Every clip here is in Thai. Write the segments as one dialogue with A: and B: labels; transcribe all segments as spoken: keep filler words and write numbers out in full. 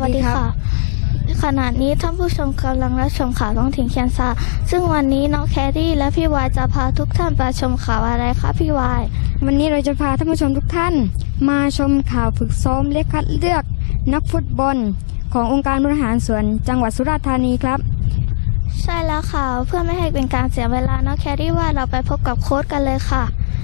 A: วัสดีค่ะขณะนี้ท่านผู้ชมกำลังรับชมข่าวท้องถิ่นเคียนซาซึ่งวันนี้น้องแครี่และพี่วายจะพาทุกท่านไปชมข่าวอะไรคะพี่วาย
B: วันนี้เราจะพาท่านผู้ชมทุกท่านมาชมข่าวฝึกซ้อมและคัดเลือกนักฟุตบอลขององค์การบริหารส่วนจังหวัดสุราษฎร์ธานีครับ
A: ใช่แล้วค่ะเพื่อไม่ให้เป็นการเสียเวลาน้องแครี่ว่าเราไปพบกับโค้ชกันเลยค่ะ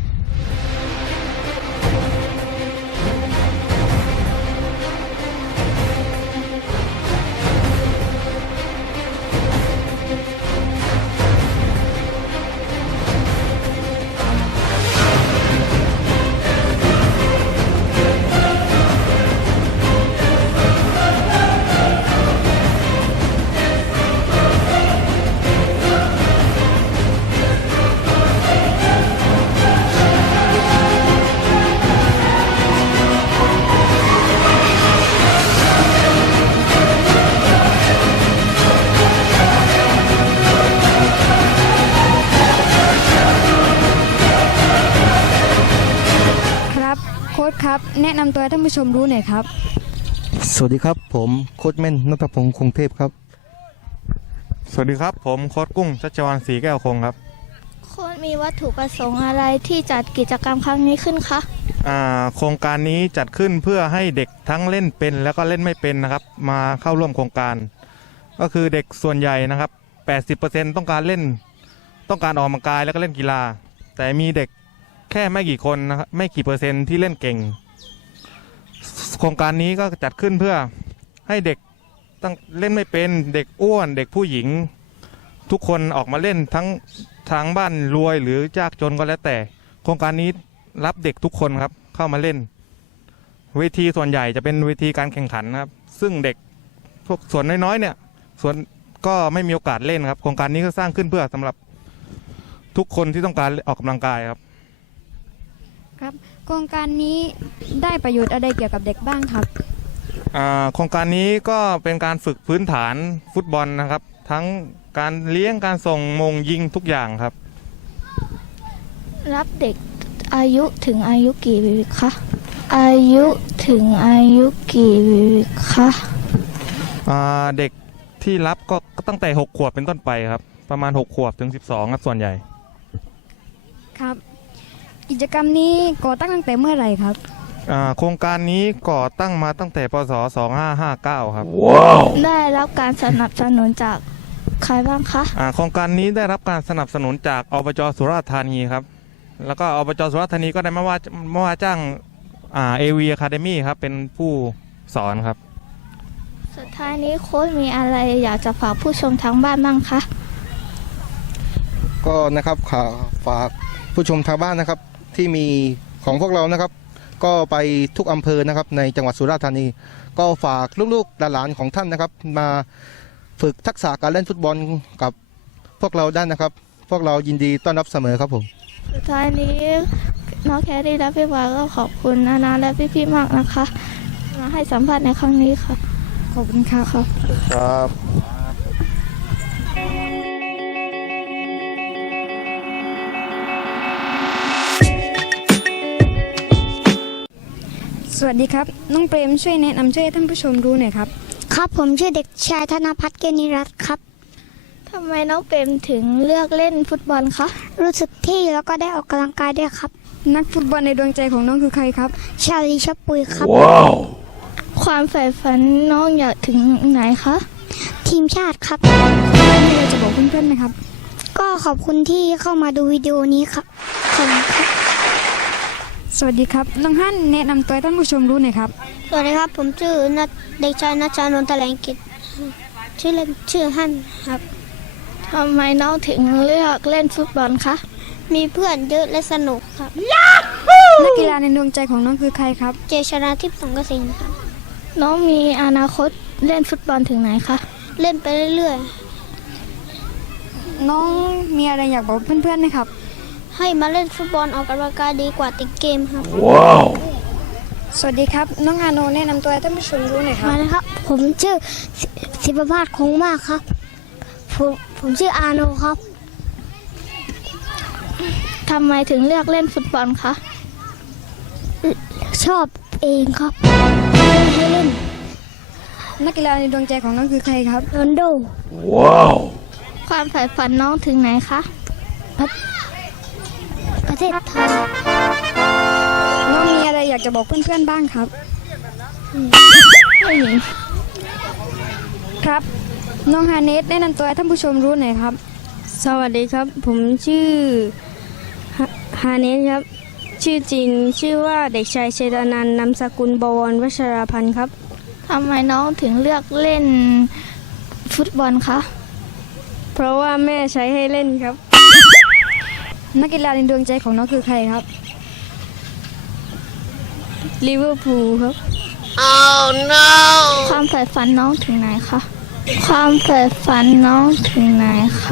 B: โค้ชครับแนะนำตัวให้ท่านผู้ชมรู้หน่อยครับ
C: สวัสดีครับผมโค้ชแม่นณัฐพงษ์คงเทพครับ
D: สวัสดีครับผมโค้ชกุ้งชัชวานศรีแก้วคงครับ
A: โค้ชมีวัตถุประสงค์อะไรที่จัดกิจกรรมครั้งนี้ขึ้นคะ
D: อ่าโครงการนี้จัดขึ้นเพื่อให้เด็กทั้งเล่นเป็นแล้วก็เล่นไม่เป็นนะครับมาเข้าร่วมโครงการก็คือเด็กส่วนใหญ่นะครับ แปดสิบเปอร์เซ็นต์ ต้องการเล่นต้องการออกกำลังกายแล้วก็เล่นกีฬาแต่มีเด็กแค่ไม่กี่คนนะครับไม่กี่เปอร์เซ็นต์ที่เล่นเก่งโครงการนี้ก็จัดขึ้นเพื่อให้เด็กตั้งเล่นไม่เป็นเด็กอ้วนเด็กผู้หญิงทุกคนออกมาเล่นทั้งทางบ้านรวยหรือยากจนก็แล้วแต่โครงการนี้รับเด็กทุกคนครับเข้ามาเล่นเวทีส่วนใหญ่จะเป็นเวทีการแข่งขันนะครับซึ่งเด็กพวกส่วนน้อยๆเนี่ยส่วนก็ไม่มีโอกาสเล่นครับโครงการนี้ก็สร้างขึ้นเพื่อสำหรับทุกคนที่ต้องการออกกำลังกายครับ
B: ครับโครงการนี้ได้ประโยชน์อะไรเกี่ยวกับเด็กบ้างครับ
D: โครงการนี้ก็เป็นการฝึกพื้นฐานฟุตบอลนะครับทั้งการเลี้ยงการส่งมงยิงทุกอย่างครับ
A: รับเด็กอายุถึงอายุกี่ปีคะอายุถึงอายุกี่ปีคะ
D: เด็กที่รับก็ตั้งแต่หกขวบเป็นต้นไปครับประมาณหกขวบถึงสิบสองครับส่วนใหญ่
B: ครับกิจกรรมนี้ก่อตั้งตั้งแต่เมื่อไหร่ครับ
D: โครงการนี้ก่อตั้งมาตั้งแต่พศสองพันห้าร้อยห้าสิบเก้าครับ
A: wow. ได้รับการสนับสนุนจากใครบ้างคะ
D: โครงการนี้ได้รับการสนับสนุนจากอบจ.สุราษฎร์ธานีครับแล้วก็อบจ.สุราษฎร์ธานีก็ได้มาว่ามาว่าจ้างเอวีอะคาเดมี่ครับเป็นผู้สอนครับ
A: สุดท้ายนี้โค้ชมีอะไรอยากจะฝากผู้ชมทางบ้านบ้างคะ
C: ก็นะครับฝากผู้ชมทางบ้านนะครับที่มีของพวกเรานะครับก็ไปทุกอำเภอนะครับในจังหวัดสุราษฎร์ธานีก็ฝากลูกๆหลานๆของท่านนะครับมาฝึกทักษะการเล่นฟุตบอลกับพวกเราได้นะครับพวกเรายินดีต้อนรับเสมอครับผม
A: สุดท้ายนี้น้องแครี่และพี่วายก็ขอบคุณนานาและพี่ๆมากนะคะมาให้สัมภาษณ์ในครั้งนี้ค่ะ
B: ขอบคุณค่ะ
C: ครับ
B: สวัสดีครับน้องเปรมช่วยแนะนำช่วยให้ท่านผู้ชมรู้หน่อยครับ
E: ครับผมชื่อเด็กชายธนภัทรเกณิรัตน์ครับ
A: ทำไมน้องเปรมถึงเลือกเล่นฟุตบอลคะ
E: รู้สึกที่แล้วก็ได้ออกกำลังกายด้วยครับ
B: นักฟุตบอลในดวงใจของน้องคือใครครับ
E: ชาลีชปุยครับ
A: ว้าวความใฝ่ฝันน้องอยากถึงไหนคะ
E: ทีมชาติครับ
B: มีอะไรจะบอกเพื่อนๆไหมครับ
E: ก็ขอบคุณที่เข้ามาดูวิดีโอนี้ครับขอบคุณครับ
B: สวัสดีครับน้องฮั่นแนะนำตัวท่านผู้ชมรู้หน่อยครับ
E: สวัสดีครับผมชื่อเด็กชายณชานนท์แถลงกิจชื่อเล่นชื่อฮั่นครับ
A: ทำไมน้องถึงเลือกเล่นฟุตบอลคะ
E: มีเพื่อนเยอะและสนุกครับ
B: นักกีฬาในดวงใจของน้องคือใครครับ
E: เจชนาทิพย์สงกสินครับ
A: น้องมีอนาคตเล่นฟุตบอลถึงไหนคะ
E: เล่นไปเรื่อย
B: ๆน้องมีอะไรอยากบอกเพื่อนๆไหมครับ
E: ให้มาเล่นฟุตบอลออกกำลังกายดีกว่าติดเกมครับ
B: ว้าวสวัสดีครับน้องอาโนแนะนำตัวให้ท่านผู้ชมรู้หน่อยครับ
E: มานะครับผมชื่อศิภภาสคงมากครับผมผมชื่ออาโนครับ
A: ทำไมถึงเลือกเล่นฟุตบอลคะ
E: ชอบเองครับให้เล่น
B: นักกีฬาในดวงใจของน้องคือใครครับ
E: โรนลโด
A: ความใฝ่ฝันน้องถึงไหนคะ
E: ประเทศไทย
B: น้องมีอะไรอยากจะบอกเพื่อนๆบ้างครับ
A: ไม่มี
B: ครับ น้องฮาเนสแนะนำตัวให้ท่านผู้ชมรู้หน่อยครับ
F: สวัสดีครับ ผมชื่อฮาฮาเนสครับ ชื่อจริงชื่อว่าเด็กชายเชตานันท์นามสกุลบวรวัชราพันธ์ครับ
A: ทำไมน้องถึงเลือกเล่นฟุตบอลคะ
F: เพราะว่าแม่ใช้ให้เล่นครับ
B: นักกีฬาในดวงใจของน้องคือใครครับ
F: ลิเวอร์พูลครับ
A: ความใฝ่ฝันน้องถึงไหนคะ ความใฝ่ฝันน้องถึงไหนคะ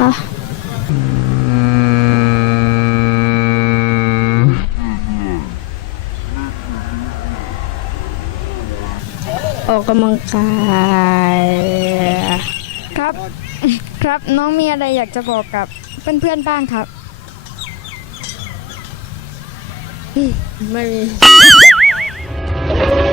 F: ออกกำลังกาย
B: ครับ ครับน้องมีอะไรอยากจะบอกกับเพื่อนๆบ้างครับ
F: ไม่มี